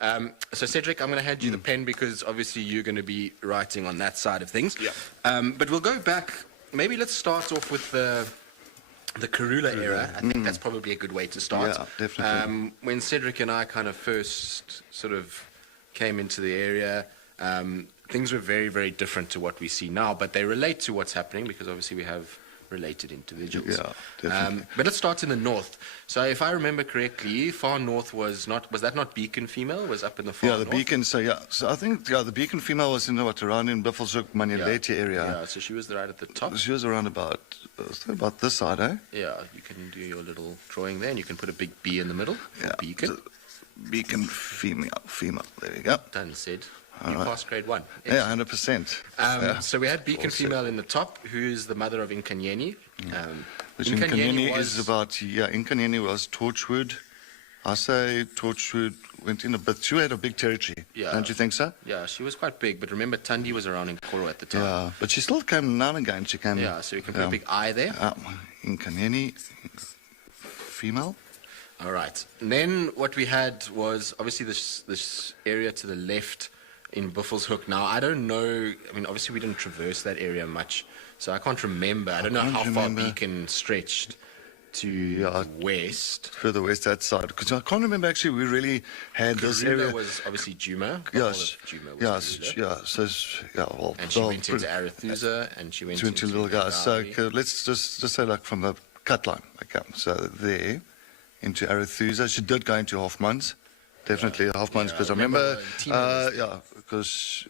So Cedric, I'm going to hand you the pen because obviously you're going to be writing on that side of things. Yeah. But we'll go back. Maybe let's start off with the Karula era. I think that's probably a good way to start. Yeah, definitely. When Cedric and I kind of first sort of came into the area, things were very, very different to what we see now, but they relate to what's happening because obviously we have related individuals. Yeah, definitely. But let's start in the north. So if I remember correctly, far north was that not Beacon female? Was up in the far north? Yeah, the Beacon. So I think the Beacon female was in around in Buffelshoek, Manileti area. Yeah, so she was right at the top. She was around about this side, eh? Yeah, you can do your little drawing there, and you can put a big B in the middle. Yeah. Beacon. So, Beacon female. There you go. Done, said. All You right. passed grade 1. Yeah, 100%. So we had Beacon Awesome. female in the top, who's the mother of Nkanyeni. Which Nkanyeni is about, Nkanyeni was Torchwood. I say Torchwood went in a bit. She had a big territory. Yeah. Don't you think so? Yeah, she was quite big, but remember Tundi was around in Koro at the time. Yeah, but she still came now and again. She came. Yeah, so you can put a big I there. Nkanyeni, female. All right. And then what we had was obviously this area to the left in Buffelshoek. Now, I don't know. I mean, obviously we didn't traverse that area much, so I can't remember. I don't know how far Beacon stretched to the west. Further west, that side. Because I can't remember actually we really had this Karula area. was obviously Djuma. Yes. Djuma was Karula. Well. And she went into Arethusa, and she went into Little Guys. So Lagari. let's just say like from the cut line. Okay. So there into Arethusa. She did go into Hofmans. Definitely Hofmans because I remember. Because.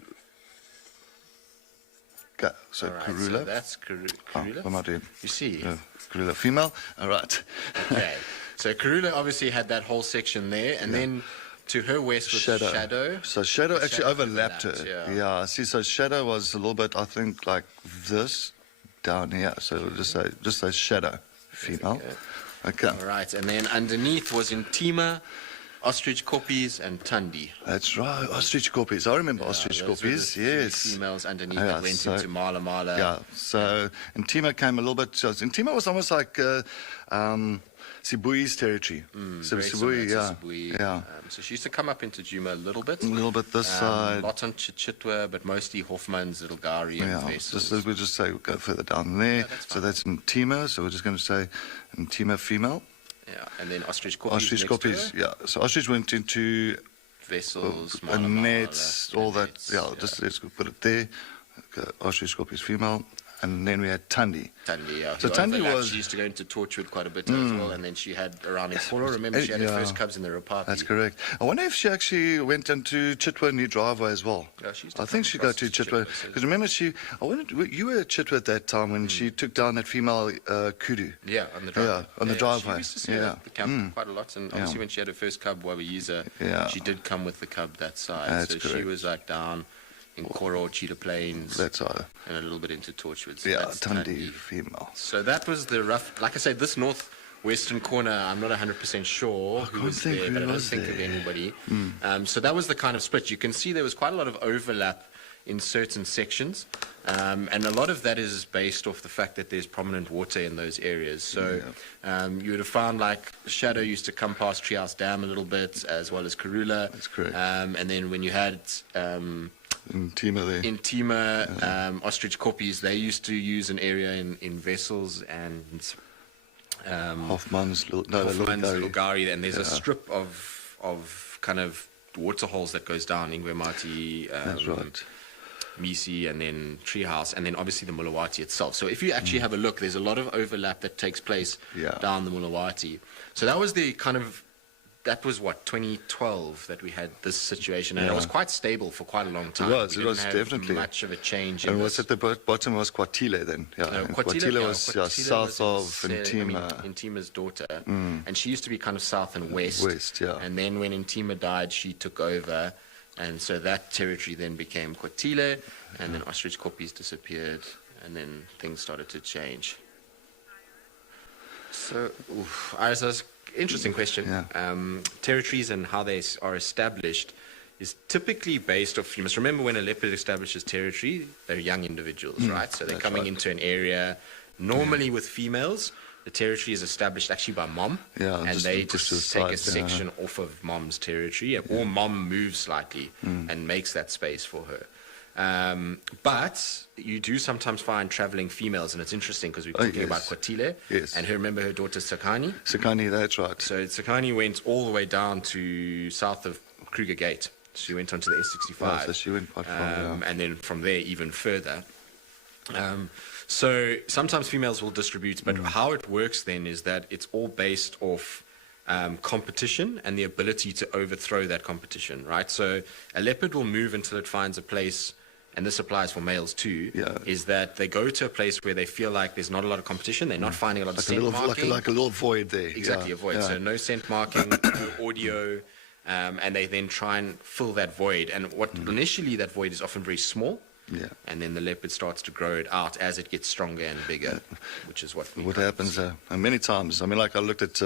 Okay, so All right, Karula. so that's Karula. What am I doing? You see. Karula female. All right. Okay. So Karula obviously had that whole section there, and then to her west was Shadow. So Shadow But actually overlapped her. yeah. See, so Shadow was a little bit, I think, like this down here. So we'll just say Shadow female. Okay. All right, and then underneath was Intima, Ostrich Koppies, and Tundi. That's right, Ostrich Koppies. I remember Ostrich Those were the Koppies, three yes. females underneath that went into Mala Mala. Yeah, so Intima came a little bit. So Intima was almost like Sibui's territory. So Very Sibui, similar to Sibui. yeah. So she used to come up into Djuma a little bit. A little bit this side. Lot on Chichitwa, but mostly Hofmans, Lagari, and Vessels. We'll just say we'll go further down there. that's So fine. that's Intima. So we're just going to say Intima female. Yeah, and then Ostrich Koppies. Ostrich next to Koppies, her. yeah. So Ostrich went into Vessels, Mala and Mala, nets, all that. nets, Yeah, just let's put it there. Okay, Ostrich Koppies female. And then we had Tundi. Tundi, yeah. So who Tundi overlapped. was- She used to go into Torchwood quite a bit as well, and then she had around in Koro. Remember, she had her first cubs in the Rapati. That's correct. I wonder if she actually went into Chitwa New Driveway as well. Yeah, she used to I think come she got across to to Chitwa. Chitwa, so- Because remember, you were at Chitwa at that time when she took down that female kudu. Yeah, on the driveway. Yeah, on the driveway. She used to see her at the camp quite a lot, and obviously Yeah. when she had her first cub, Wawayiza, Yeah. she did come with the cub that side. That's so she correct. was like down in Koro, Cheetah Plains, That's right. and a little bit into Torchwood. So Yeah, that's Tundi female. So that was the rough, like I said, this northwestern corner, I'm not 100% sure who can't was think there, who but I don't was think of there. anybody. So that was the kind of split. You can see there was quite a lot of overlap in certain sections, and a lot of that is based off the fact that there's prominent water in those areas. So you would have found like Shadow used to come past Treehouse Dam a little bit, as well as Karula. That's correct. And then when you had Intima there. Intima, Ostrich Koppies, they used to use an area in Vessels and Hofmans, Hofmans, Lugari. Lugari, and there's a strip of kind of water holes that goes down Ingwemati, That's right. Misi, and then Treehouse, and then obviously the Mulawati itself. So if you actually have a look, there's a lot of overlap that takes place down the Mulawati. So that was the kind of, that was what, 2012 that we had this situation, and it was quite stable for quite a long time. It We was didn't have definitely much of a change. And in what's this. at the bottom was Kwatile then. Yeah, No, and Kwatile was south of Intima. Intima's daughter, and she used to be kind of south and west. West, yeah. And then when Intima died, she took over, and so that territory then became Kwatile, and then Ostrich Koppies disappeared, and then things started to change. So, Iris, interesting question. Yeah. Territories and how they are established is typically based off, you must remember when a leopard establishes territory, they're young individuals, right? So they're That's coming right. into an area, normally with females, the territory is established actually by mom, Yeah, and just they push just to the take a side, yeah. section off of mom's territory, or mom moves slightly and makes that space for her. But you do sometimes find traveling females, and it's interesting because we're talking about Kwatile, Yes. and remember her daughter Sakani. Sakani, that's right. So Sakani went all the way down to south of Kruger Gate. She went onto the S65. Yeah, so she went quite far, yeah. And then from there even further. So sometimes females will distribute, but how it works then is that it's all based off competition and the ability to overthrow that competition, right? So a leopard will move until it finds a place, and this applies for males too, is that they go to a place where they feel like there's not a lot of competition, they're not finding a lot of scent marking. Like a little void there. Exactly, a void. So no scent marking, no audio, and they then try and fill that void. And what initially that void is often very small, and then the leopard starts to grow it out as it gets stronger and bigger, which is what happens many times. I mean, like I looked at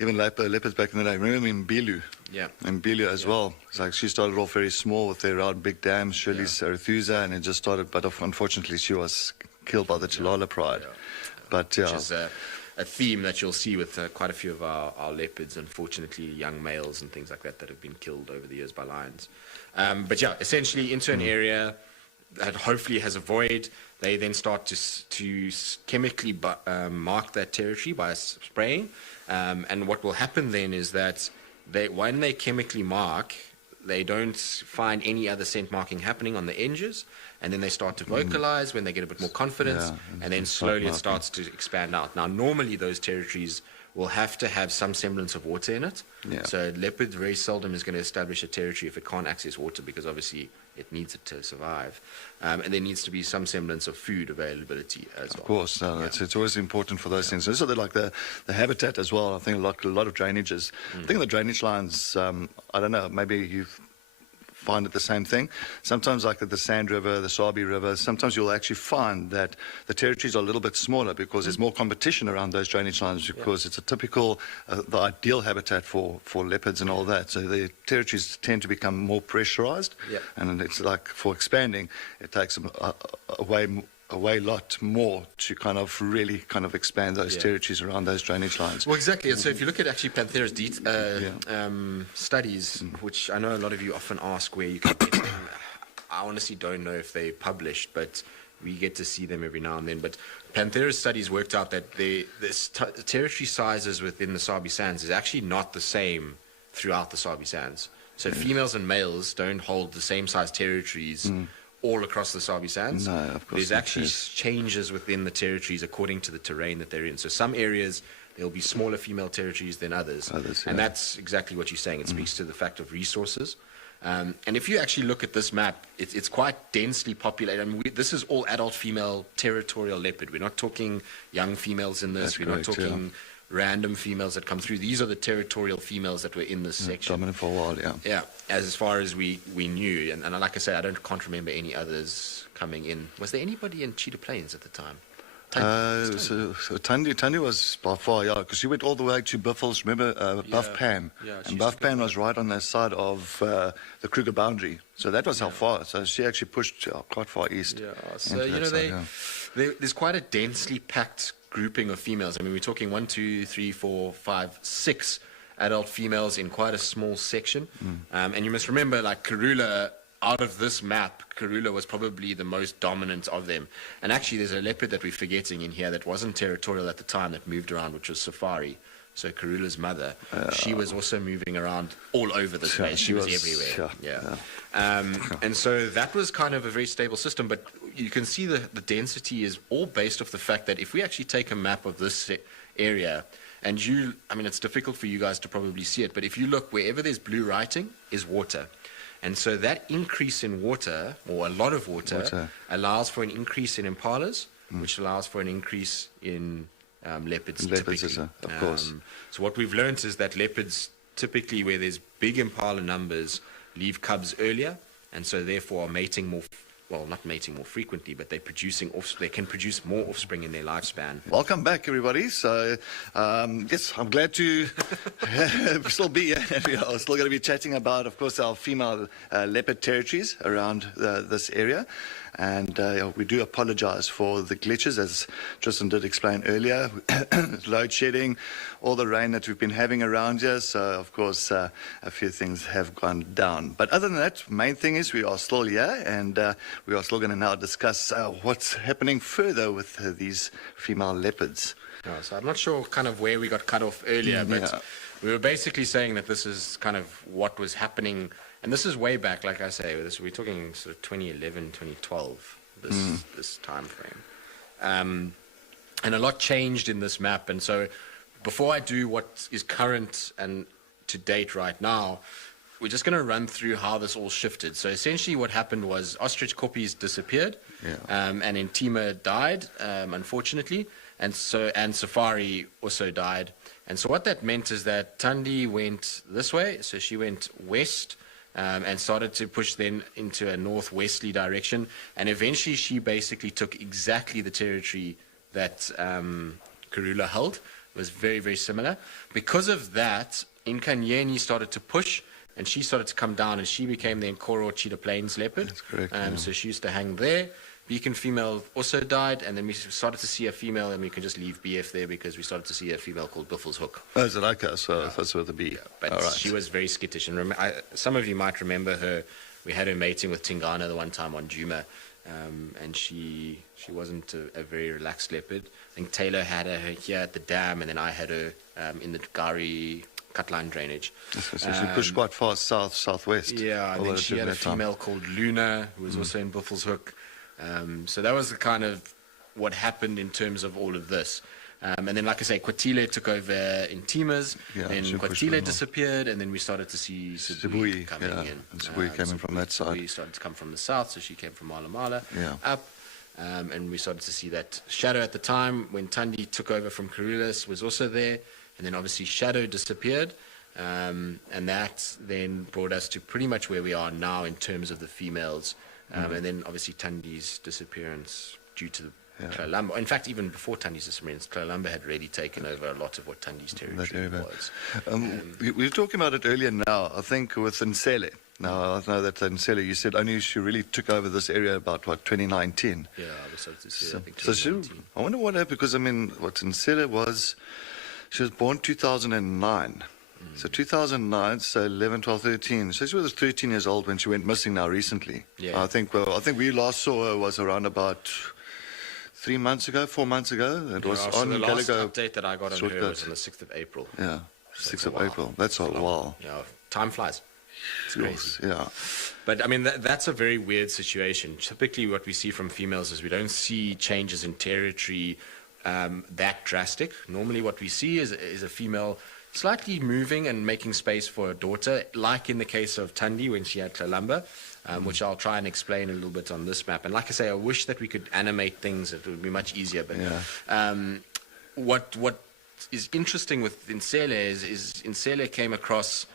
even leopards back in the day. Remember in Bilu? Yeah. In Bilu as well. It's like she started off very small with their round big dams, Shirley's Arethusa, and it just started, but unfortunately she was killed by the Chalala pride. But which is a theme that you'll see with quite a few of our leopards, unfortunately, young males and things like that that have been killed over the years by lions. But yeah, essentially into an area that hopefully has a void, they then start to chemically mark that territory by spraying. And what will happen then is that when they chemically mark, they don't find any other scent marking happening on the edges, and then they start to vocalize when they get a bit more confidence, and then slowly it starts to expand out. Now, normally those territories will have to have some semblance of water in it. So leopard very seldom is going to establish a territory if it can't access water, because obviously it needs it to survive. And there needs to be some semblance of food availability as well. Of course, it's always important for those things. And so they're like the habitat as well. I think like a lot of drainages. I think the drainage lines, I don't know, maybe you've find it the same thing. Sometimes like at the Sand River, the Sabi River, sometimes you'll actually find that the territories are a little bit smaller because there's more competition around those drainage lines, because it's a typical, the ideal habitat for leopards and all that. So the territories tend to become more pressurized, and it's like for expanding, it takes a way lot more to kind of really kind of expand those territories around those drainage lines. Well, exactly. And so if you look at actually Panthera's studies, which I know a lot of you often ask where you can get them, I honestly don't know if they're published, but we get to see them every now and then. But Panthera's studies worked out that the territory sizes within the Sabi Sands is actually not the same throughout the Sabi Sands. So females and males don't hold the same size territories all across the Sabi Sands. No, of course. There's actually changes within the territories according to the terrain that they're in. So some areas there'll be smaller female territories than others. And that's exactly what you're saying. It speaks to the fact of resources. And if you actually look at this map, it's quite densely populated. I mean, this is all adult female territorial leopard. We're not talking young females in this. We're not talking random females that come through. These are the territorial females that were in this section. Dominant for a while, Yeah, as far as we knew. And like I said, can't remember any others coming in. Was there anybody in Cheetah Plains at the time? Tandy was by far, because she went all the way to Buffels. Remember Buff Pan? And Buff Pan was right on that side of the Kruger boundary. So that was how far. So she actually pushed quite far east. So, there's quite a densely packed grouping of females. I mean, we're talking 1, 2, 3, 4, 5, 6 adult females in quite a small section. And you must remember, like Karula, out of this map, Karula was probably the most dominant of them. And actually, there's a leopard that we're forgetting in here that wasn't territorial at the time, that moved around, which was Safari. So Karula's mother, she was also moving around all over the place. She was everywhere. And so that was kind of a very stable system. But you can see the density is all based off the fact that if we actually take a map of this area, and it's difficult for you guys to probably see it, but if you look, wherever there's blue writing is water. And so that increase in water, or a lot of water, allows for an increase in impalas, which allows for an increase in leopards typically. Of course. So what we've learned is that leopards, typically where there's big impala numbers, leave cubs earlier, and so therefore are mating more. Well, not mating more frequently, but they're producing they can produce more offspring in their lifespan. Welcome back, everybody. So, yes, I'm glad to still be here. We are still going to be chatting about, of course, our female leopard territories around this area. And we do apologize for the glitches, as Tristan did explain earlier. Load shedding, all the rain that we've been having around here. So, of course, a few things have gone down. But other than that, main thing is we are still here, and we are still going to now discuss what's happening further with these female leopards. Yeah, so I'm not sure kind of where we got cut off earlier, but we were basically saying that this is kind of what was happening. And this is way back, like I say, we're talking sort of 2011, 2012, this time frame. And a lot changed in this map. And so before I do what is current and to date right now, we're just going to run through how this all shifted. So essentially what happened was ostrich koppies disappeared, and Intima died, unfortunately, and Safari also died. And so what that meant is that Thandi went this way, so she went west, and started to push then into a northwesterly direction. And eventually she basically took exactly the territory that Karula held. It was very, very similar. Because of that, Nkanyeni started to push, and she started to come down, and she became the Nkoro Cheetah Plains leopard. That's correct. So she used to hang there. Beacon female also died, and then we started to see a female, and we could just leave BF there because we started to see a female called Buffel's Hook. Oh, is it like that? So that's with the B. Yeah, but all right. She was very skittish. And some of you might remember her. We had her mating with Tingana the one time on Djuma, and she wasn't a very relaxed leopard. I think Taylor had her here at the dam, and then I had her in the Gari cutline drainage. So she pushed quite far southwest. Yeah, and then she had a female called Luna, who was also in Buffel's Hook. So that was the kind of what happened in terms of all of this. And then, like I say, Kwatile took over in Timas, then Kwatile disappeared, and then we started to see Sibui coming in. And Sibui came in from that side. Sibui started to come from the south, so she came from Mala Mala up. And we started to see that Shadow at the time, when Thandi took over from Karulus, was also there. And then obviously Shadow disappeared. And that then brought us to pretty much where we are now in terms of the females. And then obviously Thandi's disappearance due to Tlalamba. In fact, even before Thandi's disappearance, Tlalamba had already taken over a lot of what Thandi's territory was. We were talking about it earlier now, I think, with Nsele. Now, I know that Nsele, you said only she really took over this area about, 2019? Yeah, I was starting to say, I think so 2019. I wonder what happened, because, I mean, what Nsele was, she was born 2009. So 2009, so 11, 12, 13. So she was 13 years old when she went missing now recently. Yeah. I think we last saw her was around about 4 months ago. It was So on the last Gallagher. update that I got on her was on the 6th of April. Yeah, So 6th it's a of while. April. That's a while. Yeah, time flies. It's crazy. Yeah. But I mean, that's a very weird situation. Typically, what we see from females is we don't see changes in territory that drastic. Normally, what we see is a female slightly moving and making space for a daughter, like in the case of Thandi when she had Tlalamba, which I'll try and explain a little bit on this map. And like I say, I wish that we could animate things. It would be much easier. But what is interesting with Nsele is Nsele came across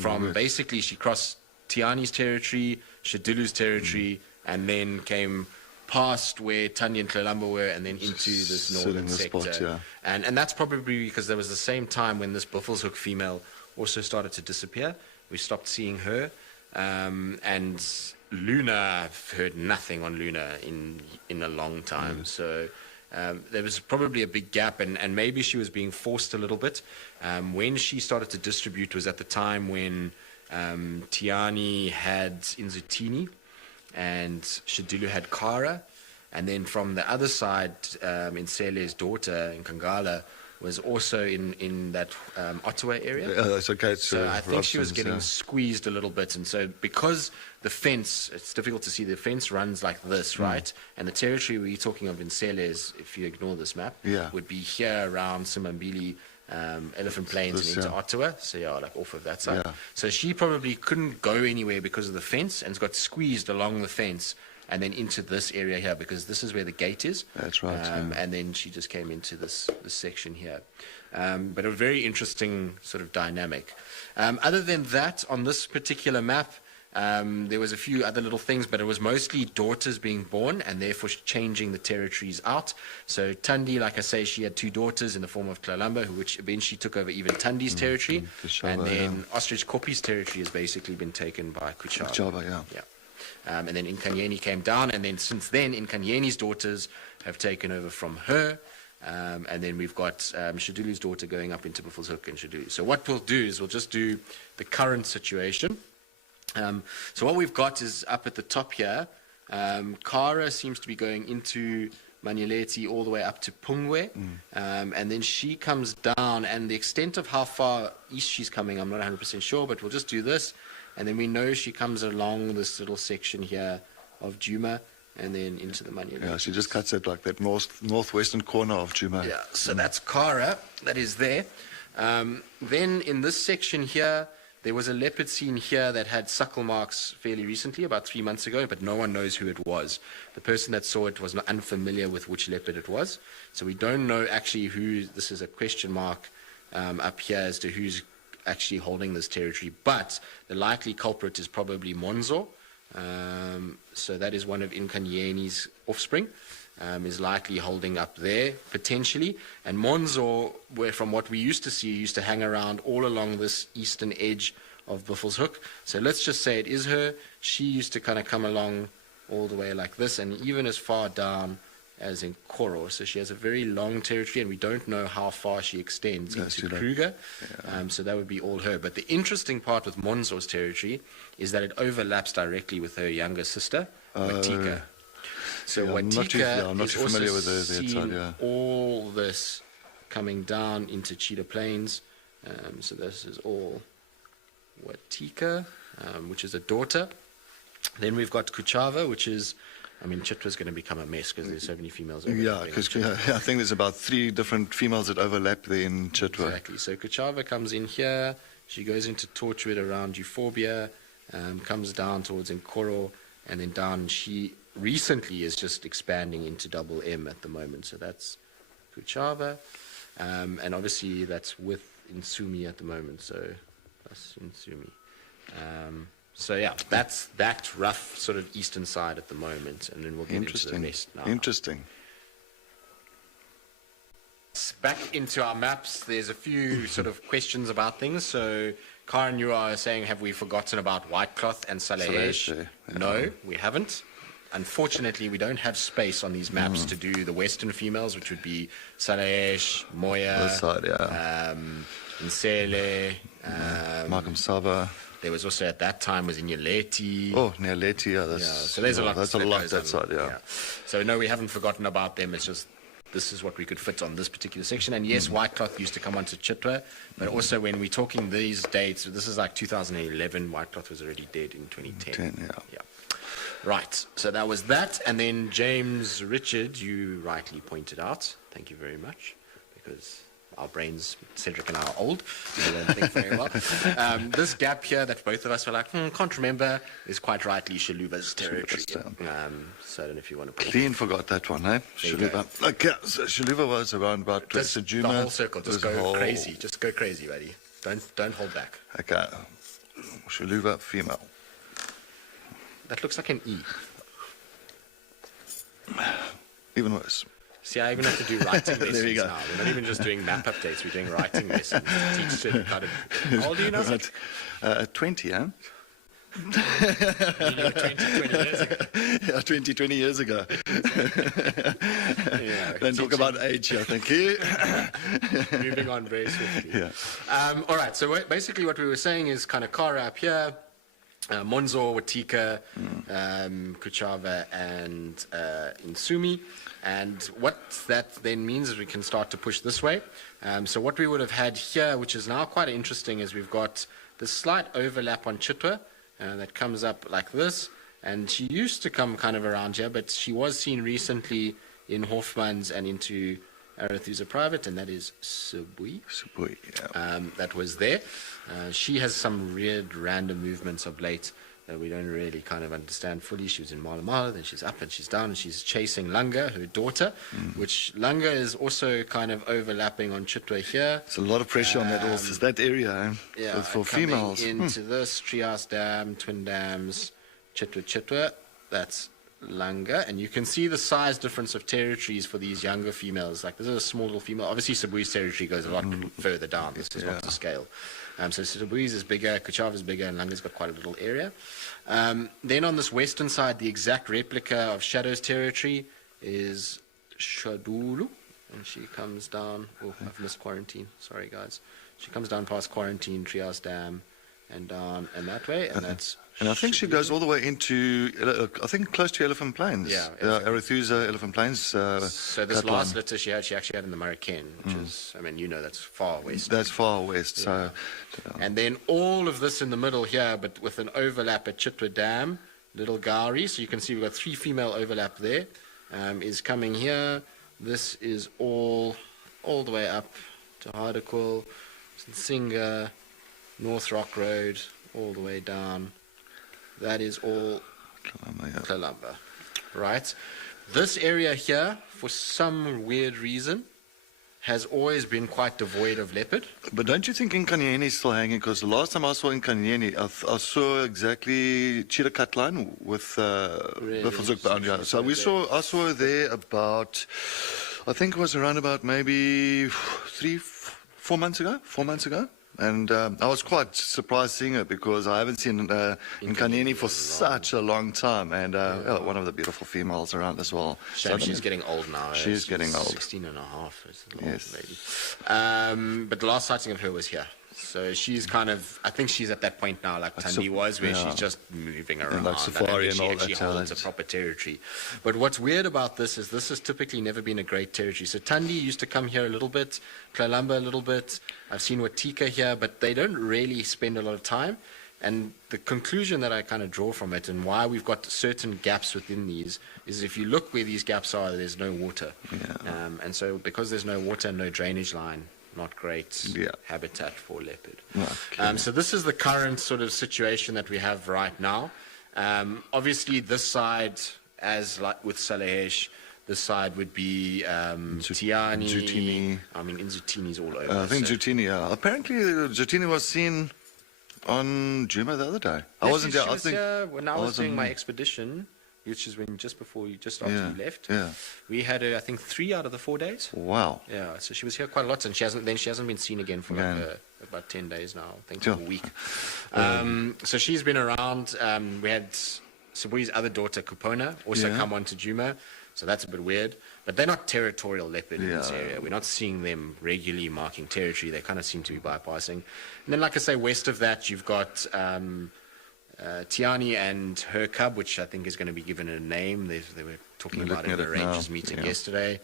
from basically she crossed Tiani's territory, Shadilu's territory, and then came past where Thandi and Tlalamba were, and then into this northern sector. Spot, and that's probably because there was the same time when this Buffel's Hook female also started to disappear. We stopped seeing her. And Luna, I've heard nothing on Luna in a long time. So there was probably a big gap, and maybe she was being forced a little bit. When she started to distribute was at the time when Tiani had Inzutini and Shadilu had Kara, and then from the other side, Nsele's daughter, Nkangala, was also in that Ottawa area. It's okay. So I think she was getting squeezed a little bit. And so because the fence, it's difficult to see, the fence runs like this, right? And the territory we're talking of in Nsele's, if you ignore this map, would be here around Simambili, Elephant Plains and into Ottawa. So like off of that side. So she probably couldn't go anywhere because of the fence and got squeezed along the fence and then into this area here, because this is where the gate is. That's right. And then she just came into this section here. But a very interesting sort of dynamic. Other than that, on this particular map, there was a few other little things, but it was mostly daughters being born and therefore changing the territories out. So Thandi, like I say, she had two daughters in the form of Tlalamba, which eventually took over even Tandi's territory. And then Ostrich Koppi's territory has basically been taken by Kuchaba. Yeah. And then Inkanyeni came down, and then since then, Inkanyeni's daughters have taken over from her. And then we've got Shadulu's daughter going up into Buffelshoek and Shadulu. So what we'll do is we'll just do the current situation. So what we've got is up at the top here, Kara seems to be going into Manyeleti all the way up to Pungwe, and then she comes down, and the extent of how far east she's coming, I'm not 100% sure, but we'll just do this, and then we know she comes along this little section here of Djuma, and then into the Manyeleti. Yeah, she just cuts it like that northwestern corner of Djuma. Yeah, so that's Kara, that is there. Then in this section here, there was a leopard seen here that had suckle marks fairly recently, about 3 months ago, but no one knows who it was. The person that saw it was not unfamiliar with which leopard it was. So we don't know actually who, this is a question mark up here as to who's actually holding this territory. But the likely culprit is probably Monzo. So that is one of Inkanyeni's offspring. Is likely holding up there, potentially. And Monzo, where from what we used to see, used to hang around all along this eastern edge of Buffelshoek. So let's just say it is her. She used to kind of come along all the way like this, and even as far down as in Koro. So she has a very long territory, and we don't know how far she extends into Kruger. Yeah. So that would be all her. But the interesting part with Monzo's territory is that it overlaps directly with her younger sister, Watika. So yeah, Watika I'm not too familiar with that side, yeah. All this coming down into Cheetah Plains. So this is all Watika, which is a daughter. Then we've got Kuchava, which is, I mean, Chitwa's going to become a mess because there's so many females. Yeah, because I think there's about 3 different females that overlap there in Chitwa. Exactly. So Kuchava comes in here. She goes into Torchwood around Euphorbia, comes down towards Nkoro, and then down she recently is just expanding into double M at the moment. So that's Kuchava. And obviously that's with Insumi at the moment. So that's Insumi. So yeah, that's that rough sort of eastern side at the moment. And then we'll get into the rest now. Interesting. Back into our maps, there's a few sort of questions about things. So Karen, you are saying, have we forgotten about White Cloth and Salahesh? Yeah. No, we haven't. Unfortunately, we don't have space on these maps to do the western females, which would be Salahesh, Moya, Nsele, Makamsava. There was also at that time was Inyaleti. Oh, Nyaleti, yeah. So there's a lot. That's a lot that side, yeah. So no, we haven't forgotten about them. It's just this is what we could fit on this particular section. And yes, White Cloth used to come onto Chitwa, but also when we're talking these dates, this is like 2011. White Cloth was already dead in 2010. Yeah. Right, so that was that. And then James Richard, you rightly pointed out, thank you very much, because our brains, Cedric and I, are old, so we don't think very well. This gap here that both of us were like, can't remember, is quite rightly Shaluva's territory. So I don't know if you want to put Clean forgot that one, eh? Shaluva. Okay, so Shaluva was around about the whole circle, just go crazy. Just go crazy, buddy. Don't hold back. Okay, Shaluva, female. That looks like an E. Even worse. See, I even have to do writing lessons There you go. now. We're not even just doing map updates, we're doing writing lessons to teach certain kind of... How old are you now, Sid? 20, huh? You were 20 years ago. Yeah, 20 years ago. Don't talk about age, I think. Moving on very swiftly. Yeah. All right, so basically what we were saying is kind of Kara up here, Monzo, Watika, Kuchava, and Insumi. And what that then means is we can start to push this way. So what we would have had here, which is now quite interesting, is we've got this slight overlap on Chitwa that comes up like this. And she used to come kind of around here, but she was seen recently in Hofmans and into Arathusa Private, and that is Subui. Subui, yeah. That was there. She has some weird random movements of late that we don't really kind of understand fully. She was in Mala Mala, then she's up and she's down, and she's chasing Langa, her daughter, which Langa is also kind of overlapping on Chitwa here. There's a lot of pressure on that area for females. Into this, Treehouse Dam, Twin Dams, Chitwa. That's Langa, and you can see the size difference of territories for these younger females. Like, this is a small little female. Obviously, Sibui's territory goes a lot further down. This is not to scale. So Sibui's is bigger, Kuchava's bigger, and Langa's got quite a little area. Then on this western side, the exact replica of Shadow's territory is Shadulu, and she comes down. Oh, I've missed quarantine. Sorry, guys. She comes down past quarantine, Trias Dam, and down and that way, and that's. And I think she goes all the way into, I think, close to Elephant Plains. Yeah. Arethusa, Elephant Plains. So this last litter she actually had in the Maraken, which is, I mean, you know, that's far west. That's far west. Yeah. And then all of this in the middle here, but with an overlap at Chitwa Dam, Little Gowrie. So you can see we've got 3 female overlap there. Is coming here. This is all the way up to Hardequil, Singa, North Rock Road, all the way down. That is all Kalamba, right? This area here, for some weird reason, has always been quite devoid of leopard. But don't you think Nkanyeni is still hanging? Because the last time I saw Nkanyeni, I saw exactly Cheetah Cut Line with Buffelshoek boundary. So I saw her there about, I think it was around about maybe 4 months ago. And I was quite surprised seeing her because I haven't seen Nkanyeni for such a long time. And one of the beautiful females around as well. Shame she's getting old now. She's getting old. 16 and a half. It's an yes. old lady. But the last sighting of her was here. So she's kind of, I think she's at that point now, like Tandi was, where she's just moving around. And like safari and all that. She holds a proper territory. But what's weird about this has typically never been a great territory. So Tandi used to come here a little bit, Kalamba a little bit. I've seen Watika here, but they don't really spend a lot of time. And the conclusion that I kind of draw from it and why we've got certain gaps within these is if you look where these gaps are, there's no water. Yeah. And so because there's no water, no drainage line, not great habitat for leopard. Okay. So this is the current sort of situation that we have right now. Obviously, this side, as like with Salehesh, this side would be Tiani. Zutini. I mean, Zutini's all over. I think Zutini, apparently Zutini was seen on Djuma the other day. I wasn't there. I think when I was doing my expedition, which is when just after you left. Yeah. We had her, I think, 3 out of the 4 days. Wow. Yeah, so she was here quite a lot, and she hasn't been seen again for about 10 days now. I think a week. So she's been around. We had Sibui's other daughter, Kupona, also come on to Djuma. So that's a bit weird. But they're not territorial leopard in this area. We're not seeing them regularly marking territory. They kind of seem to be bypassing. And then, like I say, west of that, you've got Tiani and her cub, which I think is going to be given a name. They were talking about it at a Rangers meeting yesterday,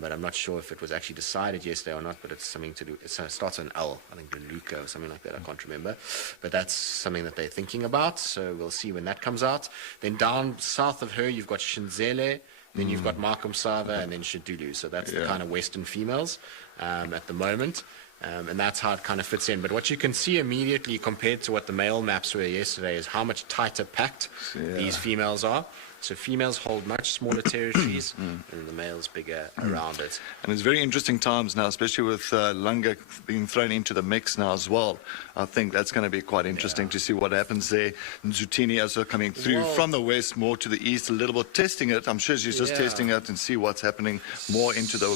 but I'm not sure if it was actually decided yesterday or not, but it's something to do, it starts on L, I think Luca or something like that, I can't remember, but that's something that they're thinking about, so we'll see when that comes out. Then down south of her, you've got Shinzele, then you've got Markham Sava, and then Shadulu, so that's the kind of western females at the moment. And that's how it kind of fits in. But what you can see immediately compared to what the male maps were yesterday is how much tighter packed these females are. So females hold much smaller territories and the males bigger around it. And it's very interesting times now, especially with Langa being thrown into the mix now as well. I think that's going to be quite interesting to see what happens there. And Zutini also coming through from the west more to the east a little bit, testing it. I'm sure she's just testing it and see what's happening more into the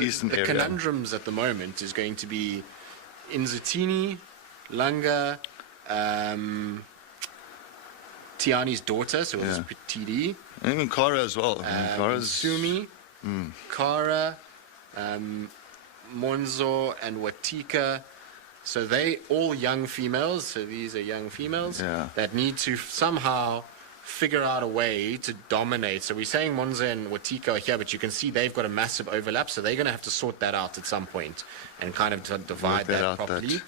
eastern area. The conundrums at the moment is going to be in Zutini, Langa, Tiani's daughter, so it was TD. And even Kara as well. Kara's Sumi, Kara, Monzo, and Watika. So they all young females. So these are young females that need to somehow figure out a way to dominate. So we're saying Monza and Watika are here, but you can see they've got a massive overlap. So they're going to have to sort that out at some point and kind of divide that properly.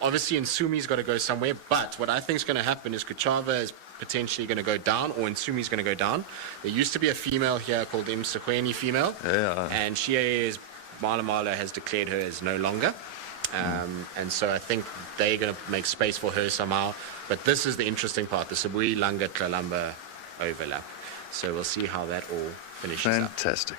Obviously, Nsumi's got to go somewhere. But what I think is going to happen is Kuchava is potentially going to go down, or Nsumi's going to go down. There used to be a female here called Msekweni female, and she is, Mala has declared her as no longer. And so I think they're going to make space for her somehow. But this is the interesting part, the Sibui, Langa, Kalamba overlap. So we'll see how that all finishes up. Fantastic.